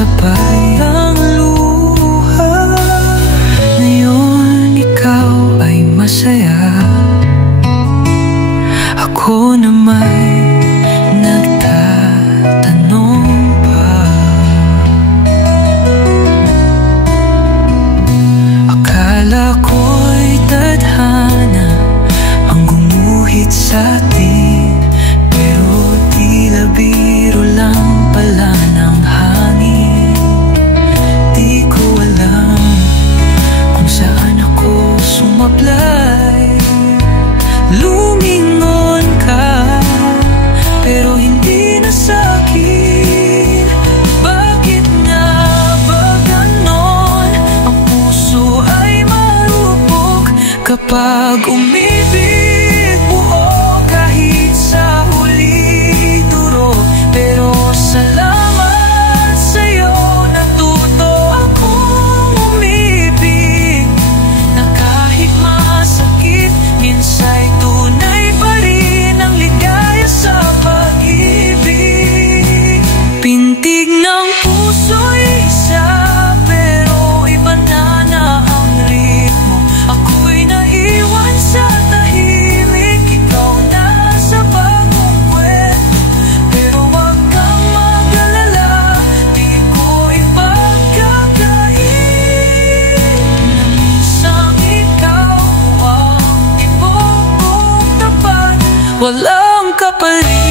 sabay ang luha. Ngayon ikaw ay masaya, ako na may nagtatanong pa. Akala ko'y tadhana ang gumuhit sa atin, pero tila biro lang pala ng hangin. Di ko alam kung saan ako sumablay. Lumingon ka, pero hindi na sa'kin. Bakit nga ba ganon? Ang puso ay marupok kapag umibig. Buo kahit sa huli duro, pero salamat sa'yo, natuto akong umibig. Na kahit masakit, minsa'y tunay pa rin ang ligaya sa pag-ibig. Pintig ng puso'y isa, pero iba na ang ritmo. Ako'y naiwan sa tahimik, ikaw na sa bagong kwento. Pero wag kang mag-alala, di ko ipagkakain na minsang ikaw ang ibong tapat, walang kapalit.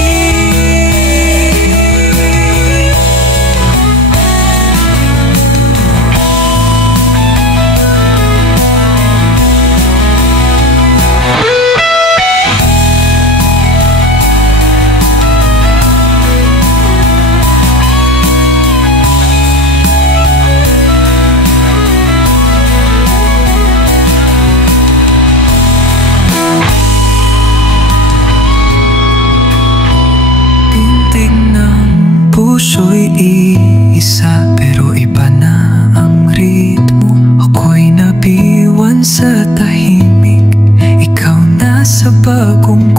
Pintig ng puso'y iisa, pero iba na ang ritmo. Ako'y nabiwan sa tahimik, ikaw na sa bagong